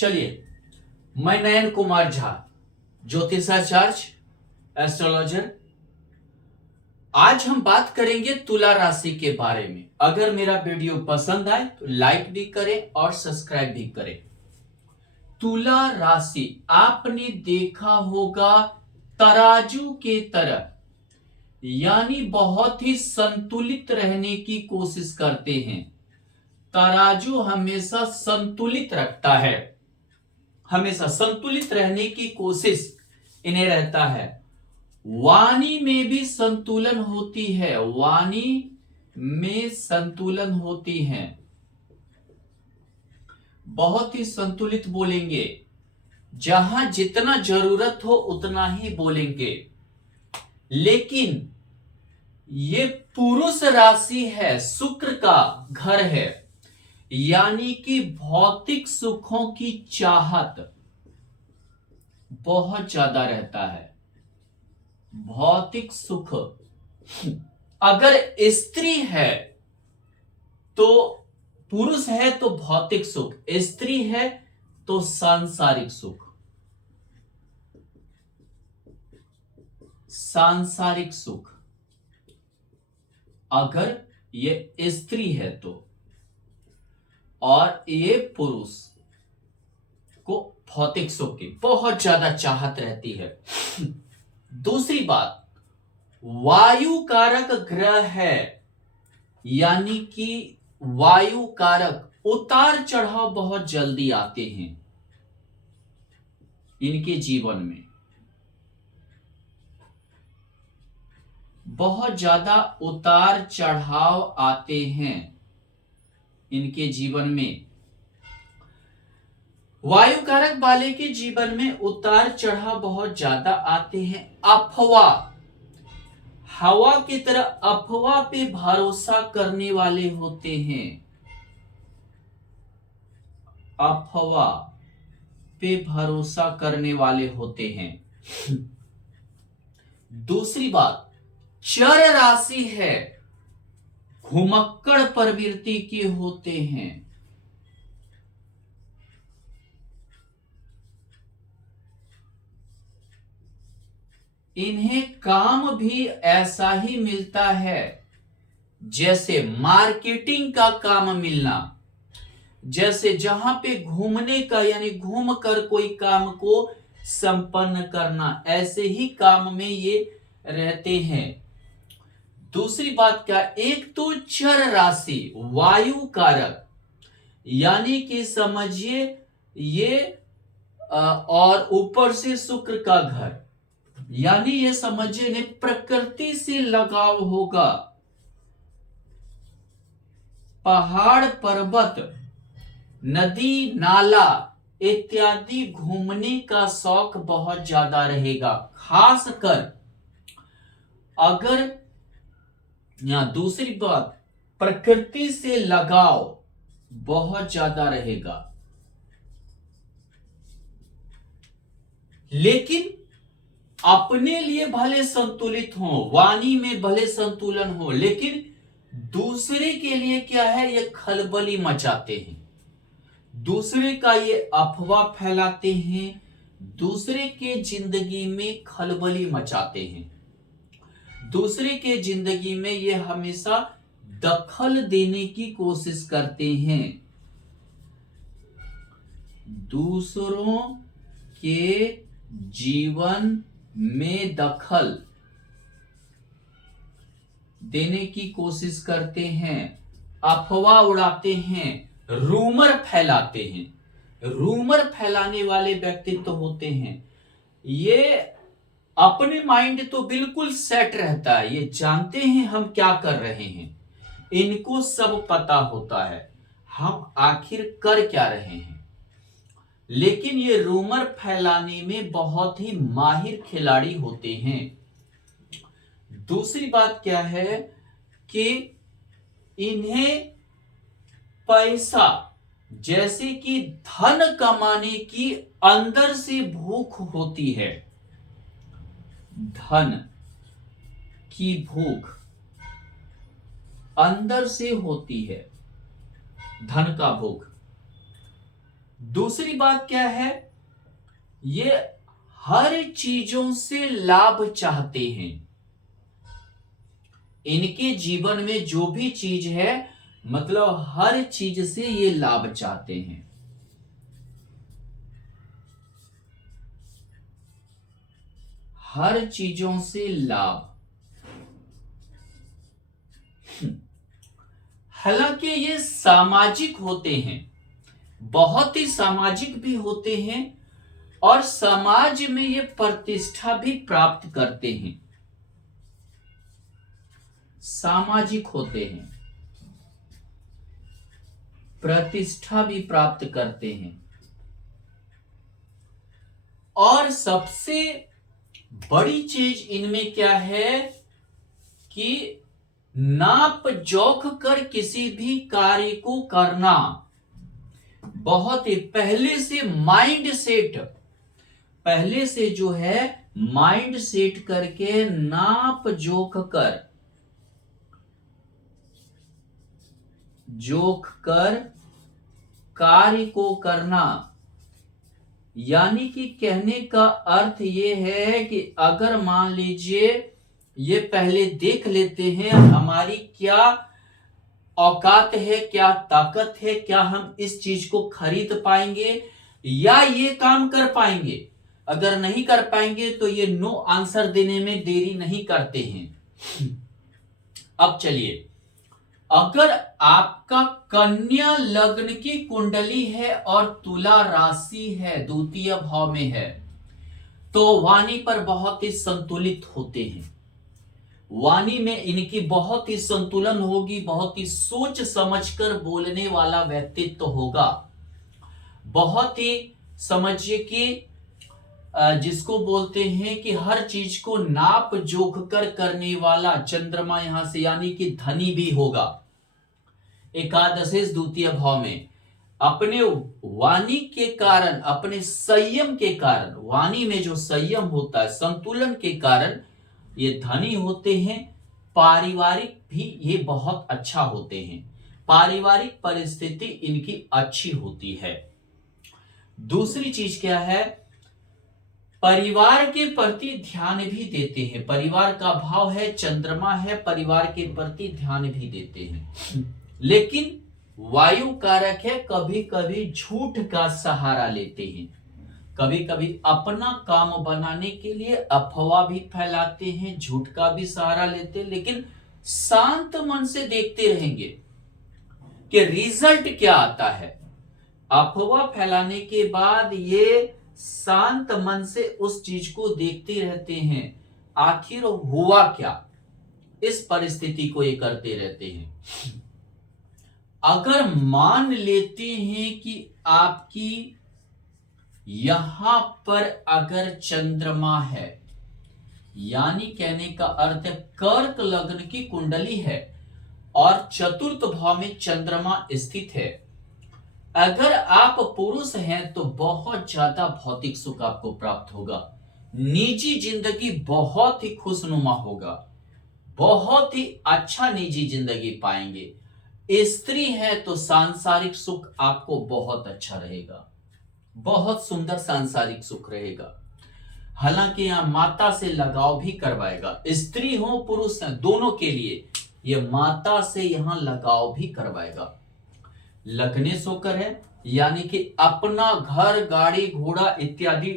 चलिए, मैं नयन कुमार झा, ज्योतिषाचार्य, एस्ट्रोलॉजर। आज हम बात करेंगे तुला राशि के बारे में। अगर मेरा वीडियो पसंद आए तो लाइक भी करें और सब्सक्राइब भी करें। तुला राशि आपने देखा होगा तराजू के तरह, यानी बहुत ही संतुलित रहने की कोशिश करते हैं। तराजू हमेशा संतुलित रखता है, हमेशा संतुलित रहने की कोशिश इन्हें रहता है। वाणी में भी संतुलन होती है, वाणी में संतुलन होती है, बहुत ही संतुलित बोलेंगे। जहां जितना जरूरत हो उतना ही बोलेंगे। लेकिन ये पुरुष राशि है, शुक्र का घर है, यानी कि भौतिक सुखों की चाहत बहुत ज्यादा रहता है। भौतिक सुख, अगर स्त्री है तो पुरुष है तो भौतिक सुख, स्त्री है तो सांसारिक सुख। सांसारिक सुख अगर ये स्त्री है तो, और ये पुरुष को भौतिक सुख की बहुत ज्यादा चाहत रहती है। दूसरी बात, वायु कारक ग्रह है, यानी कि वायु कारक उतार चढ़ाव बहुत जल्दी आते हैं इनके जीवन में, बहुत ज्यादा उतार चढ़ाव आते हैं इनके जीवन में। वायु कारक वाले के जीवन में उतार चढ़ाव बहुत ज्यादा आते हैं। अफवाह, हवा की तरह अफवाह पे भरोसा करने वाले होते हैं, अफवाह पे भरोसा करने वाले होते हैं। दूसरी बात, चर राशि है, घुमक्कड़ प्रवृत्ति के होते हैं। इन्हें काम भी ऐसा ही मिलता है जैसे मार्केटिंग का काम मिलना, जैसे जहां पे घूमने का, यानी घूम कर कोई काम को संपन्न करना, ऐसे ही काम में ये रहते हैं। दूसरी बात क्या, एक तो चर राशि वायु कारक, यानी कि समझिए ये और ऊपर से शुक्र का घर, यानी ये समझिए ने प्रकृति से लगाव होगा। पहाड़ पर्वत नदी नाला इत्यादि घूमने का शौक बहुत ज्यादा रहेगा, खासकर अगर, यहां दूसरी बात, प्रकृति से लगाव बहुत ज्यादा रहेगा। लेकिन अपने लिए भले संतुलित हो, वाणी में भले संतुलन हो, लेकिन दूसरे के लिए क्या है, ये खलबली मचाते हैं, दूसरे का ये अफवाह फैलाते हैं, दूसरे के जिंदगी में खलबली मचाते हैं, दूसरे के जिंदगी में ये हमेशा दखल देने की कोशिश करते हैं। दूसरों के जीवन में दखल देने की कोशिश करते हैं, अफवाह उड़ाते हैं, रूमर फैलाते हैं। रूमर फैलाने वाले व्यक्तित्व होते हैं। ये अपने माइंड तो बिल्कुल सेट रहता है, ये जानते हैं हम क्या कर रहे हैं, इनको सब पता होता है हम आखिर कर क्या रहे हैं। लेकिन ये रूमर फैलाने में बहुत ही माहिर खिलाड़ी होते हैं। दूसरी बात क्या है कि इन्हें पैसा, जैसे कि धन कमाने की अंदर से भूख होती है, धन की भूख अंदर से होती है, धन का भूख। दूसरी बात क्या है, ये हर चीजों से लाभ चाहते हैं। इनके जीवन में जो भी चीज है, मतलब हर चीज से ये लाभ चाहते हैं। हर चीजों से लाभ। हालांकि ये सामाजिक होते हैं, बहुत ही सामाजिक भी होते हैं, और समाज में ये प्रतिष्ठा भी प्राप्त करते हैं। सामाजिक होते हैं, प्रतिष्ठा भी प्राप्त करते हैं, और सबसे बड़ी चीज इनमें क्या है कि नाप जोख कर किसी भी कार्य को करना। बहुत ही पहले से माइंड सेट, पहले से जो है माइंड सेट करके नाप जोख कर कार्य को करना। यानी कि कहने का अर्थ ये है कि अगर मान लीजिए ये पहले देख लेते हैं हमारी क्या औकात है, क्या ताकत है, क्या हम इस चीज को खरीद पाएंगे या ये काम कर पाएंगे। अगर नहीं कर पाएंगे तो ये नो आंसर देने में देरी नहीं करते हैं। अब चलिए, अगर आपका कन्या लग्न की कुंडली है और तुला राशि है, द्वितीय भाव में है, तो वाणी पर बहुत ही संतुलित होते हैं। वाणी में इनकी बहुत ही संतुलन होगी, बहुत ही सोच समझकर बोलने वाला व्यक्तित्व होगा। बहुत ही समझिए कि जिसको बोलते हैं कि हर चीज को नाप जोख कर करने वाला चंद्रमा यहां से, यानी कि धनी भी होगा। एकादशेष द्वितीय भाव में अपने वाणी के कारण, अपने संयम के कारण, वाणी में जो संयम होता है, संतुलन के कारण ये धनी होते हैं। पारिवारिक भी ये बहुत अच्छा होते हैं, पारिवारिक परिस्थिति इनकी अच्छी होती है। दूसरी चीज क्या है, परिवार के प्रति ध्यान भी देते हैं। परिवार का भाव है, चंद्रमा है, परिवार के प्रति ध्यान भी देते हैं। लेकिन वायु कारक है, कभी कभी झूठ का सहारा लेते हैं, कभी कभी अपना काम बनाने के लिए अफवाह भी फैलाते हैं, झूठ का भी सहारा लेते हैं। लेकिन शांत मन से देखते रहेंगे कि रिजल्ट क्या आता है। अफवाह फैलाने के बाद ये शांत मन से उस चीज को देखते रहते हैं, आखिर हुआ क्या, इस परिस्थिति को ये करते रहते हैं। अगर मान लेते हैं कि आपकी यहां पर अगर चंद्रमा है, यानी कहने का अर्थ है कर्क लग्न की कुंडली है और चतुर्थ भाव में चंद्रमा स्थित है, अगर आप पुरुष हैं तो बहुत ज्यादा भौतिक सुख आपको प्राप्त होगा। निजी जिंदगी बहुत ही खुशनुमा होगा, बहुत ही अच्छा निजी जिंदगी पाएंगे। स्त्री है तो सांसारिक सुख आपको बहुत अच्छा रहेगा, बहुत सुंदर सांसारिक सुख रहेगा। हालांकि यहां माता से लगाव भी करवाएगा, स्त्री हो पुरुष है दोनों के लिए यह माता से यहां लगाव भी करवाएगा। लग्नेश होकर है, यानी कि अपना घर, गाड़ी, घोड़ा इत्यादि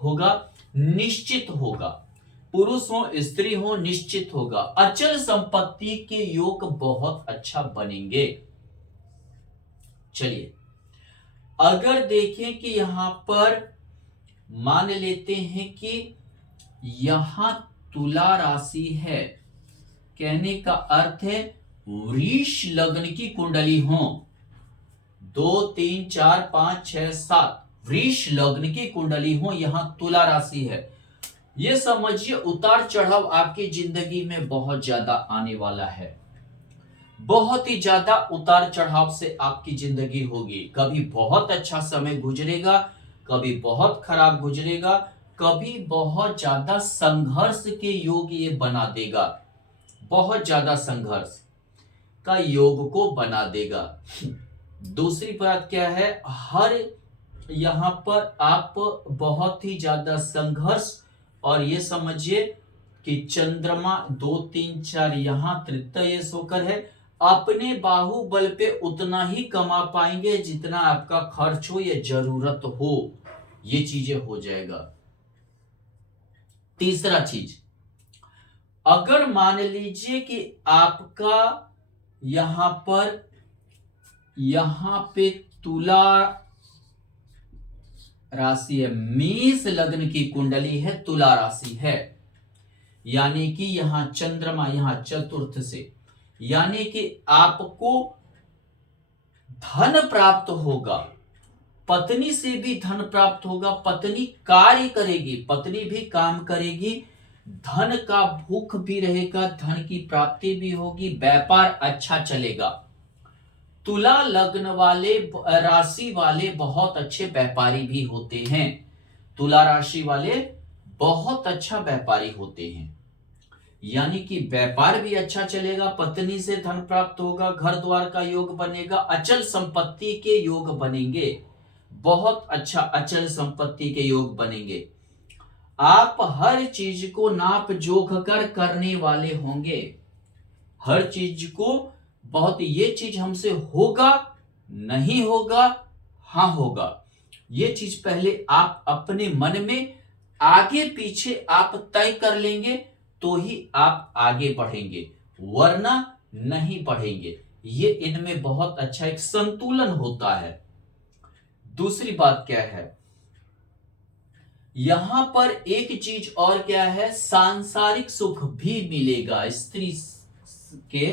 होगा, निश्चित होगा। पुरुष हो स्त्री हो निश्चित होगा। अचल संपत्ति के योग बहुत अच्छा बनेंगे। चलिए, अगर देखें कि यहां पर मान लेते हैं कि यहां तुला राशि है, कहने का अर्थ है वृष लग्न की कुंडली हो, 2 3 4 5 6 7 वृष लग्न की कुंडली हो, यहां तुला राशि है, ये समझिए उतार चढ़ाव आपकी जिंदगी में बहुत ज्यादा आने वाला है। बहुत ही ज्यादा उतार चढ़ाव से आपकी जिंदगी होगी। कभी बहुत अच्छा समय गुजरेगा, कभी बहुत खराब गुजरेगा, कभी बहुत ज्यादा संघर्ष के योग ये बना देगा, बहुत ज्यादा संघर्ष का योग को बना देगा। दूसरी बात क्या है, हर यहाँ पर आप बहुत ही ज्यादा संघर्ष, और ये समझिए कि चंद्रमा 2 3 4 यहां तृतीय होकर है, अपने बाहुबल पे उतना ही कमा पाएंगे जितना आपका खर्च हो या जरूरत हो, ये चीजें हो जाएगा। तीसरा चीज, अगर मान लीजिए कि आपका यहां पे तुला राशि है, मेष लग्न की कुंडली है, तुला राशि है, यानी कि यहां चंद्रमा यहां चतुर्थ से, यानी कि आपको धन प्राप्त होगा, पत्नी से भी धन प्राप्त होगा, पत्नी कार्य करेगी, पत्नी भी काम करेगी, धन का भूख भी रहेगा, धन की प्राप्ति भी होगी, व्यापार अच्छा चलेगा। तुला लग्न वाले राशि वाले बहुत अच्छे व्यापारी भी होते हैं, तुला राशि वाले बहुत अच्छा व्यापारी होते हैं, यानी कि व्यापार भी अच्छा चलेगा, पत्नी से धन प्राप्त होगा, घर द्वार का योग बनेगा, अचल संपत्ति के योग बनेंगे, बहुत अच्छा अचल संपत्ति के योग बनेंगे। आप हर चीज को नाप जोख कर करने वाले होंगे, हर चीज को बहुत, ये चीज हमसे होगा नहीं होगा, हाँ होगा, ये चीज पहले आप अपने मन में आगे पीछे आप तय कर लेंगे तो ही आप आगे बढ़ेंगे, वरना नहीं बढ़ेंगे। ये इनमें बहुत अच्छा एक संतुलन होता है। दूसरी बात क्या है, यहां पर एक चीज और क्या है, सांसारिक सुख भी मिलेगा स्त्री के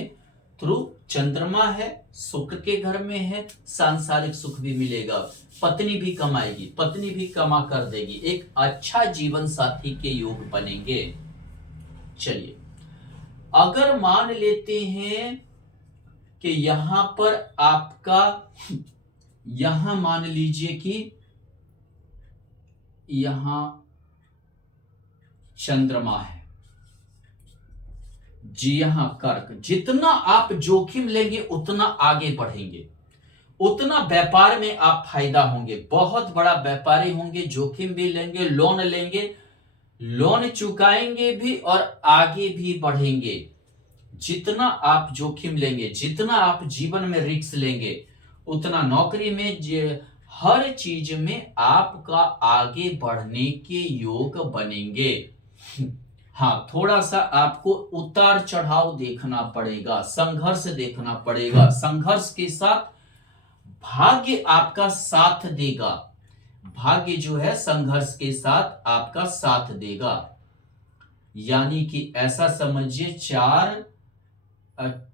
थ्रू, चंद्रमा है, शुक्र के घर में है, सांसारिक सुख भी मिलेगा, पत्नी भी कमाएगी, पत्नी भी कमा कर देगी, एक अच्छा जीवन साथी के योग बनेंगे। चलिए, अगर मान लेते हैं कि यहां पर आपका, यहां मान लीजिए कि यहां चंद्रमा है जी, यहां कर्क, जितना आप जोखिम लेंगे उतना आगे बढ़ेंगे, उतना व्यापार में आप फायदा होंगे, बहुत बड़ा व्यापारी होंगे, जोखिम भी लेंगे, लोन लेंगे, लोन चुकाएंगे भी और आगे भी बढ़ेंगे। जितना आप जोखिम लेंगे, जितना आप जीवन में रिस्क लेंगे, उतना नौकरी में, हर चीज में आपका आगे बढ़ने के योग बनेंगे। हाँ, थोड़ा सा आपको उतार चढ़ाव देखना पड़ेगा, संघर्ष देखना पड़ेगा, संघर्ष के साथ भाग्य आपका साथ देगा, भाग्य जो है संघर्ष के साथ आपका साथ देगा, यानी कि ऐसा समझिए 4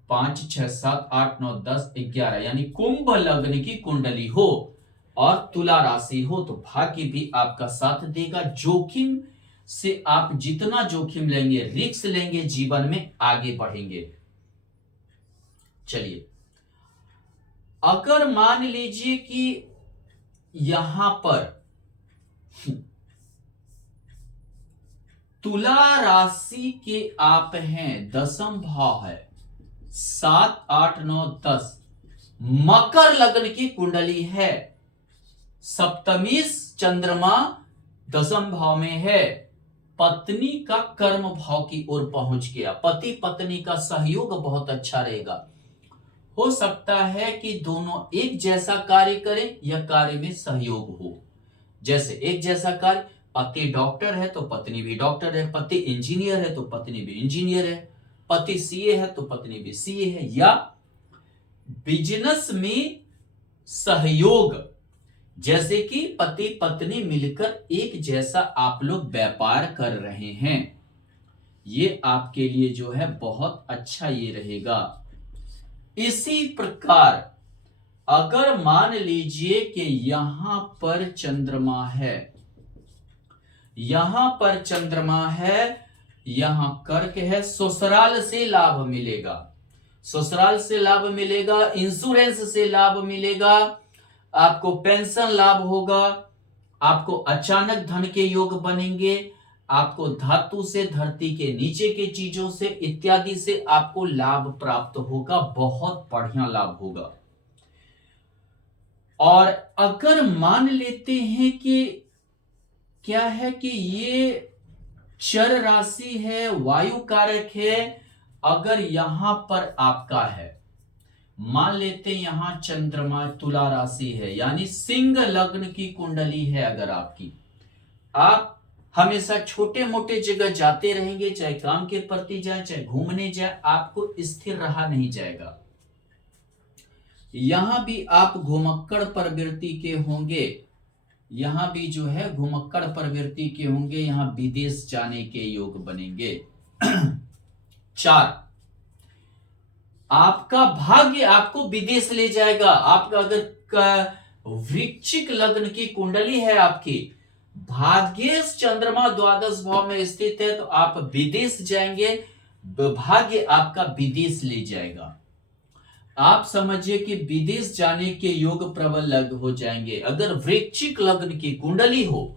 5 6 7 8 9 10 11, यानी कुंभ लग्न की कुंडली हो और तुला राशि हो तो भाग्य भी आपका साथ देगा, जोखिम से आप जितना जोखिम लेंगे, रिस्क लेंगे, जीवन में आगे बढ़ेंगे। चलिए, अगर मान लीजिए कि यहां पर तुला राशि के आप हैं, दसम भाव है, 7 8 9 10, मकर लग्न की कुंडली है, सप्तमी चंद्रमा दसम भाव में है, पत्नी का कर्म भाव की ओर पहुंच गया, पति पत्नी का सहयोग बहुत अच्छा रहेगा, हो सकता है कि दोनों एक जैसा कार्य करें या कार्य में सहयोग हो, जैसे एक जैसा कार्य, पति डॉक्टर है तो पत्नी भी डॉक्टर है, पति इंजीनियर है तो पत्नी भी इंजीनियर है, पति सीए है तो पत्नी भी सीए है, या बिजनेस में सहयोग, जैसे कि पति पत्नी मिलकर एक जैसा आप लोग व्यापार कर रहे हैं, ये आपके लिए जो है बहुत अच्छा ये रहेगा। इसी प्रकार अगर मान लीजिए कि यहां पर चंद्रमा है, यहां पर चंद्रमा है, यहां कर्क है, ससुराल से लाभ मिलेगा, ससुराल से लाभ मिलेगा, इंश्योरेंस से लाभ मिलेगा, आपको पेंशन लाभ होगा, आपको अचानक धन के योग बनेंगे, आपको धातु से, धरती के नीचे के चीजों से इत्यादि से आपको लाभ प्राप्त होगा, बहुत बढ़िया लाभ होगा। और अगर मान लेते हैं कि क्या है कि ये चर राशि है, वायु कारक है, अगर यहां पर आपका है, मान लेते हैं यहां चंद्रमा तुला राशि है, यानी सिंह लग्न की कुंडली है, अगर आपकी, आप हमेशा छोटे मोटे जगह जाते रहेंगे, चाहे काम के प्रति जाए, चाहे घूमने जाए, आपको स्थिर रहा नहीं जाएगा। यहां भी आप घुमक्कड़ प्रवृत्ति के होंगे, यहां भी जो है घुमक्कड़ प्रवृत्ति के होंगे, यहां विदेश जाने के योग बनेंगे। 4, आपका भाग्य आपको विदेश ले जाएगा। आपका अगर वृश्चिक लग्न की कुंडली है आपकी, भाग्येश चंद्रमा द्वादश भाव में स्थित है, तो आप विदेश जाएंगे, भाग्य आपका विदेश ले जाएगा। आप समझिए कि विदेश जाने के योग प्रबल लग हो जाएंगे। अगर वृश्चिक लग्न की कुंडली हो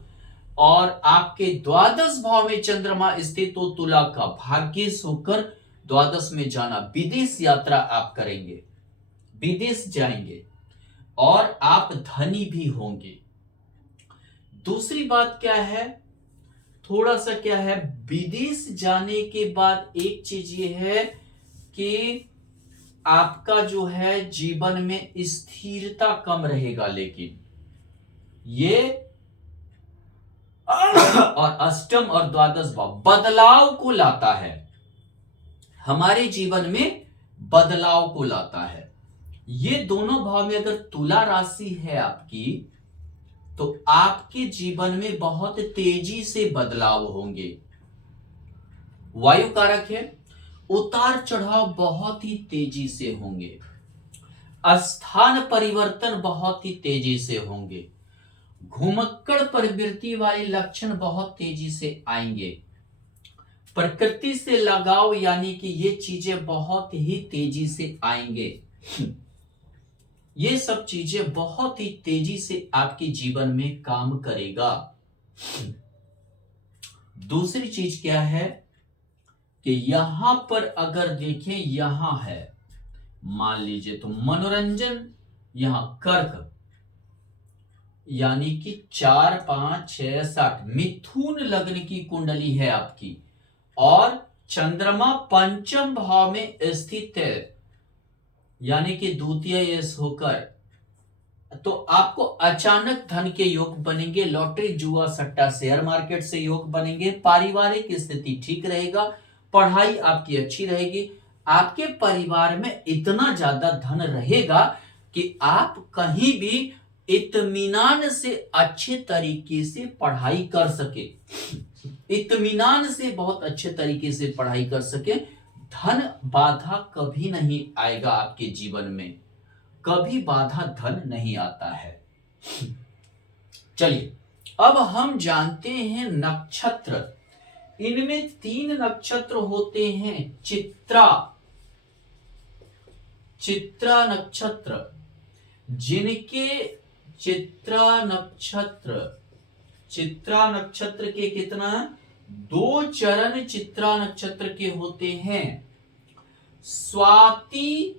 और आपके द्वादश भाव में चंद्रमा स्थित हो तुला का, भाग्येश होकर द्वादश में जाना, विदेश यात्रा आप करेंगे, विदेश जाएंगे और आप धनी भी होंगे। दूसरी बात क्या है, थोड़ा सा क्या है, विदेश जाने के बाद एक चीज ये है कि आपका जो है जीवन में स्थिरता कम रहेगा, लेकिन ये और अष्टम और द्वादश भाव बदलाव को लाता है, हमारे जीवन में बदलाव को लाता है। ये दोनों भाव में अगर तुला राशि है आपकी, तो आपके जीवन में बहुत तेजी से बदलाव होंगे। वायु कारक है, उतार चढ़ाव बहुत ही तेजी से होंगे, स्थान परिवर्तन बहुत ही तेजी से होंगे, घुमक्कड़ प्रवृत्ति वाले लक्षण बहुत तेजी से आएंगे, प्रकृति से लगाव यानी कि ये चीजें बहुत ही तेजी से आएंगे। ये सब चीजें बहुत ही तेजी से आपके जीवन में काम करेगा। दूसरी चीज क्या है कि यहां पर अगर देखें, यहां है, मान लीजिए तो मनोरंजन, यहां कर्क यानी कि 4, 5, 6, 7 मिथुन लग्न की कुंडली है आपकी और चंद्रमा पंचम भाव में स्थित है, यानी कि द्वितीय होकर, तो आपको अचानक धन के योग बनेंगे, लॉटरी जुआ सट्टा शेयर मार्केट से योग बनेंगे, पारिवारिक स्थिति ठीक रहेगा, पढ़ाई आपकी अच्छी रहेगी, आपके परिवार में इतना ज्यादा धन रहेगा कि आप कहीं भी इत्मीनान से अच्छे तरीके से पढ़ाई कर सके, इत्मीनान से बहुत अच्छे तरीके से पढ़ाई कर सके। धन बाधा कभी नहीं आएगा आपके जीवन में, कभी बाधा धन नहीं आता है। चलिए अब हम जानते हैं नक्षत्र। इनमें 3 नक्षत्र होते हैं, चित्रा नक्षत्र, जिनके चित्रा नक्षत्र के कितना 2 चरण चित्रा नक्षत्र के होते हैं। स्वाति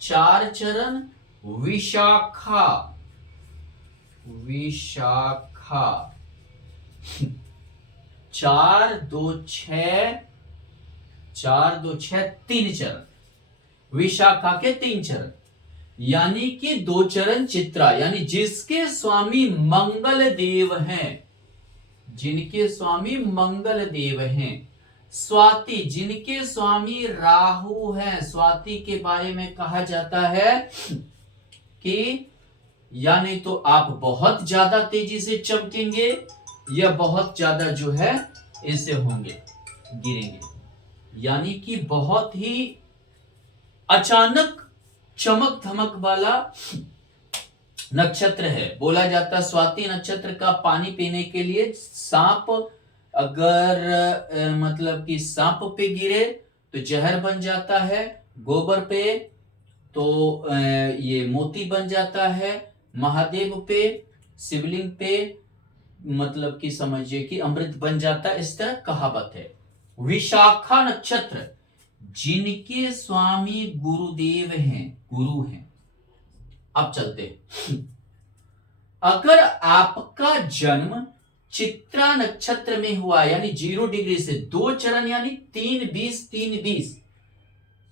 4 चरण, विशाखा 4, 2, 6 3 चरण, विशाखा के 3 चरण, यानी कि 2 चरण चित्रा, यानी जिसके स्वामी मंगल देव हैं, जिनके स्वामी मंगल देव हैं। स्वाति जिनके स्वामी राहु हैं। स्वाति के बारे में कहा जाता है कि या नहीं तो आप बहुत ज्यादा तेजी से चमकेंगे या बहुत ज्यादा जो है ऐसे होंगे, गिरेंगे, यानी कि बहुत ही अचानक चमक धमक वाला नक्षत्र है। बोला जाता है स्वाति नक्षत्र का पानी पीने के लिए सांप अगर मतलब कि सांप पे गिरे तो जहर बन जाता है, गोबर पे तो ये मोती बन जाता है, महादेव पे शिवलिंग पे मतलब कि समझिए कि अमृत बन जाता है, इस तरह कहावत है। विशाखा नक्षत्र जिनके स्वामी गुरुदेव हैं, गुरु हैं। अब चलते हैं। अगर आपका जन्म चित्रा नक्षत्र में हुआ यानी 0 डिग्री से 2 चरण यानी 3 20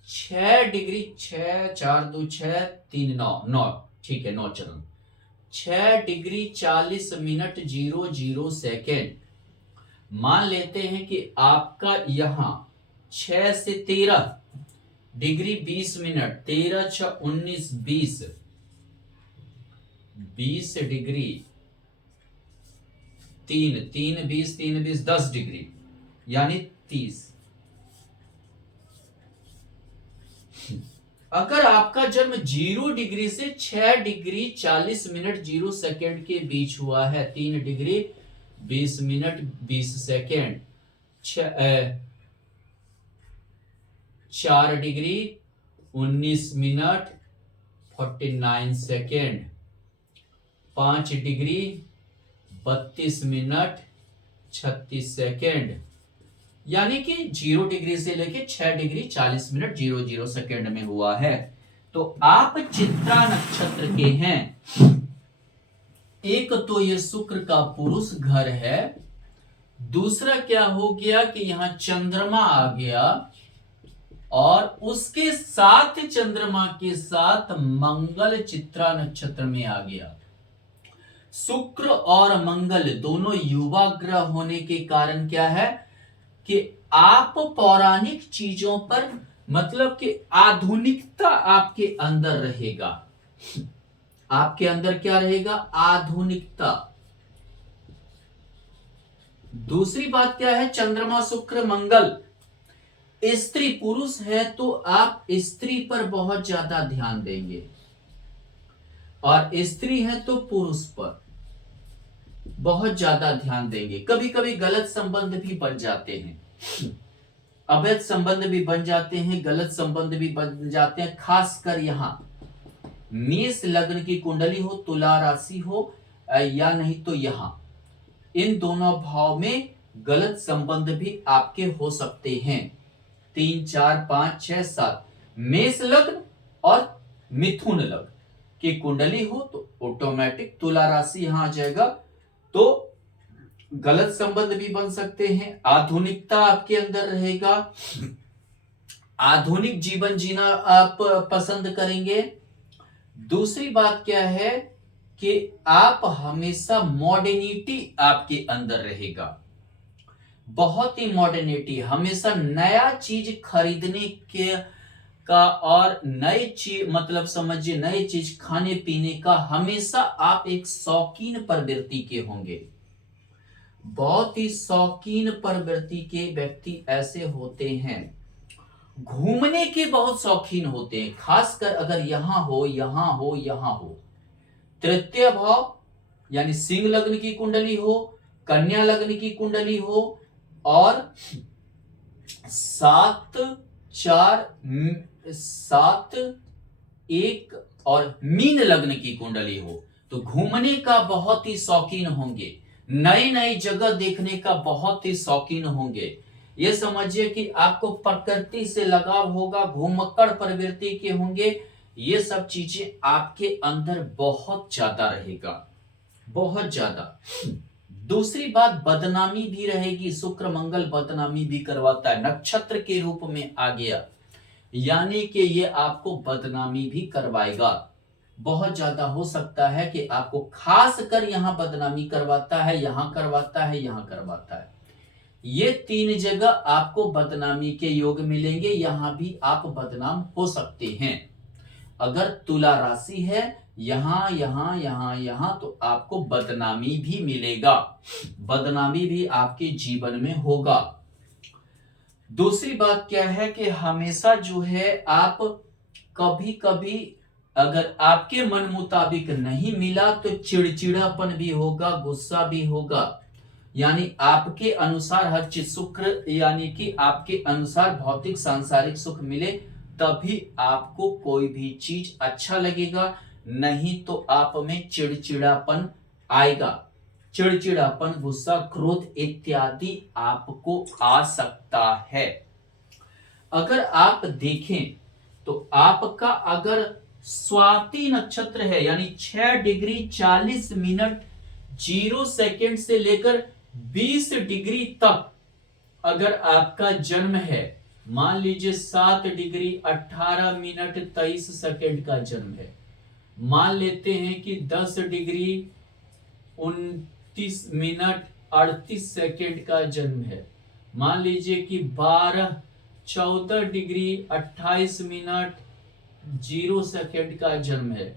6 डिग्री 6 4 2 6 3 9 9, ठीक है 9 चरण, 6 डिग्री 40 मिनट 00 सेकेंड। मान लेते हैं कि आपका यहां 6 से 13 डिग्री 20 मिनट, 13 6 19 20 डिग्री 3 20 10 डिग्री यानी 30। अगर आपका जन्म 0 डिग्री से 6 डिग्री 40 मिनट 0 सेकेंड के बीच हुआ है, 3 degree 20 minute 20 second, 4 degree 19 minute 49 second, 5 degree 32 minute 36 second, यानी कि 0 डिग्री से लेके 6 डिग्री 40 मिनट 00 सेकेंड में हुआ है। तो आप चित्रा नक्षत्र के हैं। एक तो ये शुक्र का पुरुष घर है, दूसरा क्या हो गया कि यहां चंद्रमा आ गया और उसके साथ चंद्रमा के साथ मंगल चित्रा नक्षत्र में आ गया। शुक्र और मंगल दोनों युवा ग्रह होने के कारण क्या है कि आप पौराणिक चीजों पर मतलब कि आधुनिकता आपके अंदर रहेगा। आपके अंदर क्या रहेगा? आधुनिकता। दूसरी बात क्या है? चंद्रमा शुक्र मंगल स्त्री पुरुष है तो आप स्त्री पर बहुत ज्यादा ध्यान देंगे और स्त्री है तो पुरुष पर बहुत ज्यादा ध्यान देंगे। कभी कभी गलत संबंध भी बन जाते हैं, अवैध संबंध भी बन जाते हैं, गलत संबंध भी बन जाते हैं। खासकर यहां मेष लग्न की कुंडली हो, तुला राशि हो या नहीं तो यहां इन दोनों भाव में गलत संबंध भी आपके हो सकते हैं। 3 4 5 6 7 मेष लग्न और मिथुन लग्न की कुंडली हो तो ऑटोमेटिक तुला राशि यहां आ जाएगा। तो गलत संबंध भी बन सकते हैं, आधुनिकता आपके अंदर रहेगा, आधुनिक जीवन जीना आप पसंद करेंगे। दूसरी बात क्या है कि आप हमेशा मॉडर्निटी आपके अंदर रहेगा, बहुत ही मॉडर्निटी, हमेशा नया चीज खरीदने के का और नई चीज मतलब समझिए नई चीज खाने पीने का हमेशा आप एक शौकीन प्रवृत्ति के होंगे। बहुत ही शौकीन प्रवृत्ति के व्यक्ति ऐसे होते हैं, घूमने के बहुत शौकीन होते हैं, खासकर अगर यहां हो यहां हो यहां हो। तृतीय भाव यानी सिंह लग्न की कुंडली हो, कन्या लग्न की कुंडली हो और 7 4 7 1 और मीन लग्न की कुंडली हो तो घूमने का बहुत ही शौकीन होंगे, नई नई जगह देखने का बहुत ही शौकीन होंगे। ये समझिए कि आपको प्रकृति से लगाव होगा, घुमक्कड़ प्रवृत्ति के होंगे। ये सब चीजें आपके अंदर बहुत ज्यादा रहेगा, बहुत ज्यादा। दूसरी बात बदनामी भी रहेगी, शुक्र मंगल बदनामी भी करवाता है, नक्षत्र के रूप में आ गया यानी कि ये आपको बदनामी भी करवाएगा। बहुत ज्यादा हो सकता है कि आपको खास कर यहां बदनामी करवाता है, यहां करवाता है, यहां करवाता है। ये 3 जगह आपको बदनामी के योग मिलेंगे, यहां भी आप बदनाम हो सकते हैं। अगर तुला राशि है यहां यहां यहां यहां तो आपको बदनामी भी मिलेगा, बदनामी भी आपके जीवन में होगा। दूसरी बात क्या है कि हमेशा जो है आप कभी कभी अगर आपके मन मुताबिक नहीं मिला तो चिड़चिड़ापन भी होगा, गुस्सा भी होगा, यानी आपके अनुसार हर चीज शुक्र यानी कि आपके अनुसार भौतिक सांसारिक सुख मिले तभी आपको कोई भी चीज अच्छा लगेगा, नहीं तो आप में चिड़चिड़ापन आएगा। चिड़चिड़ापन, गुस्सा, क्रोध इत्यादि आपको आ सकता है। अगर आप देखें तो आपका अगर स्वाति नक्षत्र है यानी 6 डिग्री 40 मिनट 0 सेकेंड से लेकर 20 डिग्री तक अगर आपका जन्म है, मान लीजिए 7 डिग्री 18 मिनट 23 सेकेंड का जन्म है, मान लेते हैं कि 10 डिग्री 29 मिनट 38 सेकेंड का जन्म है, मान लीजिए कि 14 डिग्री 28 मिनट 0 सेकेंड का जन्म है,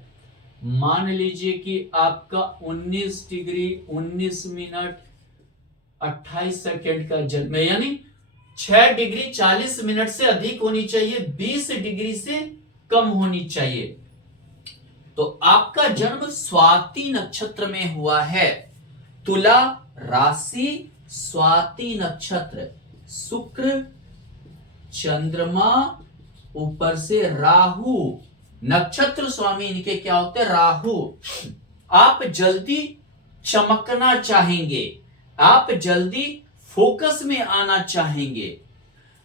मान लीजिए कि आपका 19 डिग्री 19 मिनट 28 सेकेंड का जन्म है, यानी 6 डिग्री 40 मिनट से अधिक होनी चाहिए, 20 डिग्री से कम होनी चाहिए। तो आपका जन्म स्वाति नक्षत्र में हुआ है। तुला राशि, स्वाति नक्षत्र, शुक्र, चंद्रमा, ऊपर से राहु, नक्षत्र स्वामी इनके क्या होते हैं? राहु। आप जल्दी चमकना चाहेंगे, आप जल्दी फोकस में आना चाहेंगे,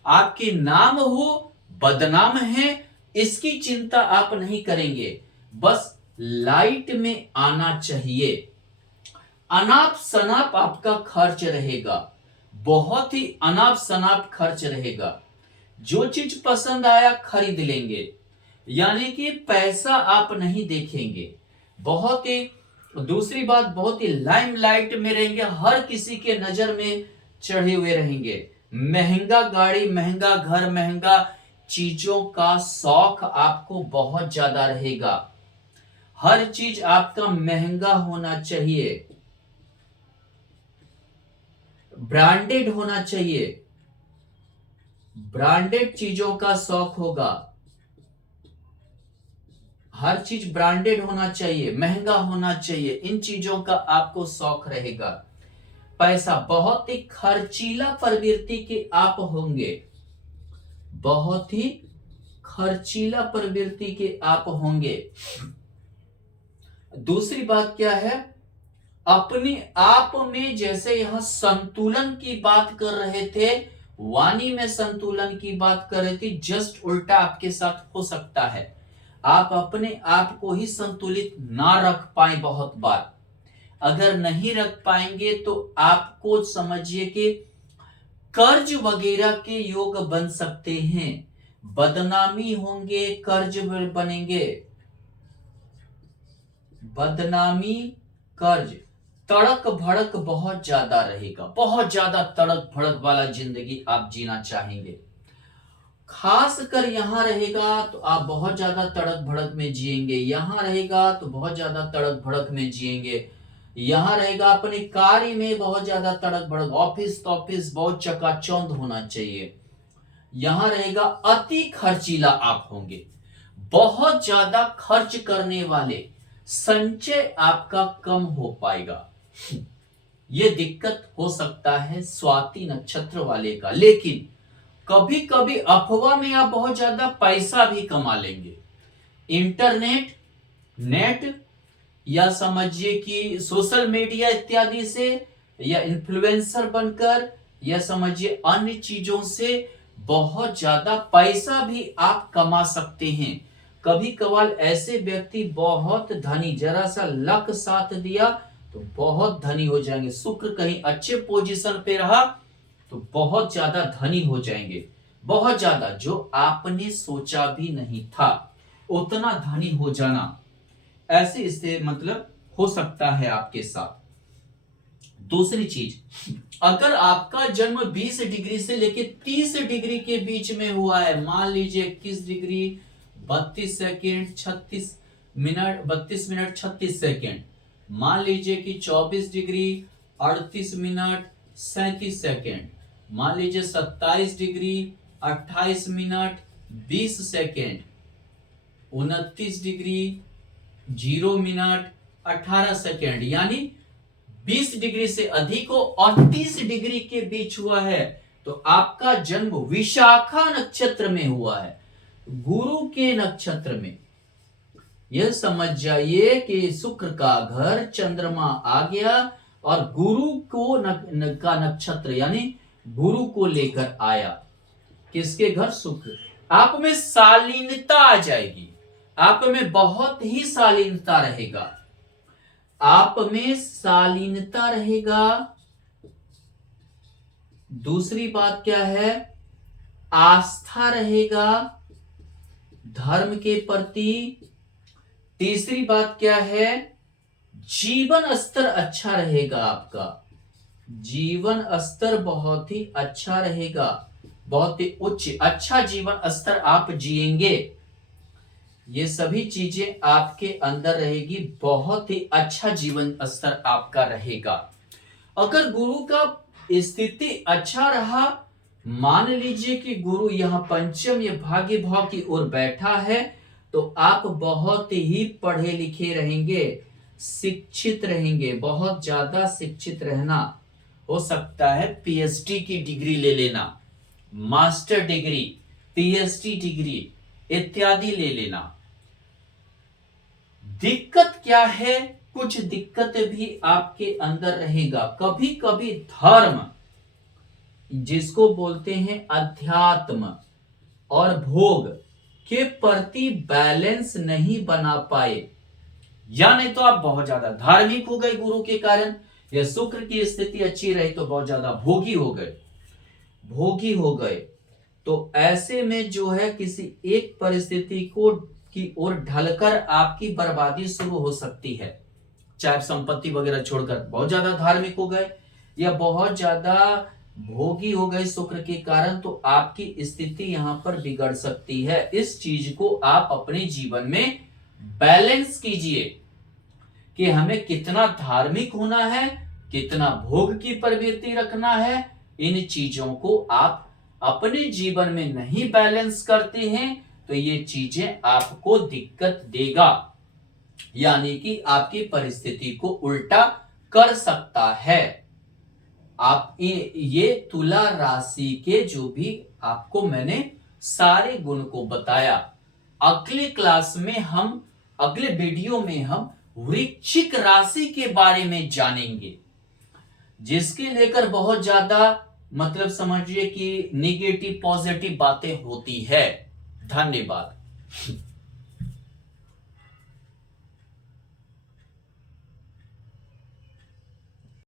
आपके नाम हो बदनाम है इसकी चिंता आप नहीं करेंगे, बस लाइट में आना चाहिए। अनाप शनाप आपका खर्च रहेगा, बहुत ही अनाप शनाप खर्च रहेगा, जो चीज पसंद आया खरीद लेंगे, यानी कि पैसा आप नहीं देखेंगे, बहुत ही दूसरी बात बहुत ही लाइमलाइट में रहेंगे, हर किसी के नजर में चढ़े हुए रहेंगे, महंगा गाड़ी, महंगा घर, महंगा चीजों का शौक आपको बहुत ज्यादा रहेगा, हर चीज आपका महंगा होना चाहिए, ब्रांडेड होना चाहिए, ब्रांडेड चीजों का शौक होगा, हर चीज ब्रांडेड होना चाहिए, महंगा होना चाहिए, इन चीजों का आपको शौक रहेगा। पैसा, बहुत ही खर्चीला प्रवृत्ति के आप होंगे, बहुत ही खर्चीला प्रवृत्ति के आप होंगे। दूसरी बात क्या है? अपने आप में, जैसे यहां संतुलन की बात कर रहे थे, वाणी में संतुलन की बात कर रहे थे, जस्ट उल्टा आपके साथ हो सकता है। आप अपने आप को ही संतुलित ना रख पाए, बहुत बार अगर नहीं रख पाएंगे तो आपको समझिए कि कर्ज वगैरह के योग बन सकते हैं, बदनामी होंगे, कर्ज बनेंगे, बदनामी, कर्ज, तड़क भड़क बहुत ज्यादा रहेगा, बहुत ज्यादा तड़क भड़क वाला जिंदगी आप जीना चाहेंगे। खास कर यहां रहेगा तो आप बहुत ज्यादा तड़क भड़क में जिएंगे, यहां रहेगा तो बहुत ज्यादा तड़क भड़क में जिएंगे, यहां रहेगा अपने कार्य में बहुत ज्यादा तड़क भड़क, ऑफिस बहुत चकाचौंध होना चाहिए, यहां रहेगा अति खर्चीला आप होंगे, बहुत ज्यादा खर्च करने वाले, संचय आपका कम हो पाएगा, ये दिक्कत हो सकता है स्वाति नक्षत्र वाले का। लेकिन कभी कभी अफवाह में आप बहुत ज्यादा पैसा भी कमा लेंगे, इंटरनेट, नेट, या समझिए कि सोशल मीडिया इत्यादि से, या इन्फ्लुएंसर बनकर, या समझिए अन्य चीजों से बहुत ज्यादा पैसा भी आप कमा सकते हैं। कभी कभार ऐसे व्यक्ति बहुत धनी, जरा सा लक साथ दिया तो बहुत धनी हो जाएंगे, शुक्र कहीं अच्छे पोजीशन पे रहा तो बहुत ज्यादा धनी हो जाएंगे, बहुत ज्यादा, जो आपने सोचा भी नहीं था उतना धनी हो जाना, ऐसे इससे मतलब हो सकता है आपके साथ। दूसरी चीज, अगर आपका जन्म 20 डिग्री से लेकर 30 डिग्री के बीच में हुआ है, मान लीजिए 21 degree 32 second 36 minute 32 minute 36 second, मान लीजिए कि 24 डिग्री 38 मिनट 37 सेकेंड, मान लीजिए 27 degree 28 minute 20 second, 29 degree 0 minute 18 second, यानी 20 डिग्री से अधिक हो और 30 डिग्री के बीच हुआ है तो आपका जन्म विशाखा नक्षत्र में हुआ है, गुरु के नक्षत्र में। यह समझ जाइए कि शुक्र का घर चंद्रमा आ गया और गुरु को का नक्षत्र, यानी गुरु को लेकर आया। किसके घर? शुक्र। आप में शालीनता आ जाएगी, आप में बहुत ही शालीनता रहेगा, आप में शालीनता रहेगा। दूसरी बात क्या है? आस्था रहेगा धर्म के प्रति। तीसरी बात क्या है? जीवन स्तर अच्छा रहेगा, आपका जीवन स्तर बहुत ही अच्छा रहेगा, बहुत ही उच्च अच्छा जीवन स्तर आप जिएंगे। ये सभी चीजें आपके अंदर रहेगी, बहुत ही अच्छा जीवन स्तर आपका रहेगा। अगर गुरु का स्थिति अच्छा रहा, मान लीजिए कि गुरु यहाँ पंचम या भाग्य भाव की ओर बैठा है, तो आप बहुत ही पढ़े लिखे रहेंगे, शिक्षित रहेंगे, बहुत ज्यादा शिक्षित रहना। हो सकता है पीएचडी की डिग्री ले लेना, मास्टर डिग्री, पीएचडी डिग्री इत्यादि ले लेना। दिक्कत क्या है? कुछ दिक्कत भी आपके अंदर रहेगा। कभी कभी धर्म, जिसको बोलते हैं अध्यात्म और भोग के प्रति बैलेंस नहीं बना पाए, या नहीं तो आप बहुत ज्यादा धार्मिक हो गए गुरु के कारण, या शुक्र की स्थिति अच्छी रही तो बहुत ज्यादा भोगी हो गए, भोगी हो गए। तो ऐसे में जो है किसी एक परिस्थिति को की ओर ढलकर आपकी बर्बादी शुरू हो सकती है। चाहे संपत्ति वगैरह छोड़कर बहुत ज्यादा धार्मिक हो गए या बहुत ज्यादा भोगी हो गए शुक्र के कारण, तो आपकी स्थिति यहां पर बिगड़ सकती है। इस चीज को आप अपने जीवन में बैलेंस कीजिए कि हमें कितना धार्मिक होना है, कितना भोग की प्रवृत्ति रखना है। इन चीजों को आप अपने जीवन में नहीं बैलेंस करते हैं तो ये चीजें आपको दिक्कत देगा, यानी कि आपकी परिस्थिति को उल्टा कर सकता है। आप ये तुला राशि के जो भी आपको मैंने सारे गुण को बताया, अगले क्लास में हम, अगले वीडियो में हम वृश्चिक राशि के बारे में जानेंगे, जिसके लेकर बहुत ज्यादा मतलब समझिए कि नेगेटिव पॉजिटिव बातें होती है। धन्यवाद।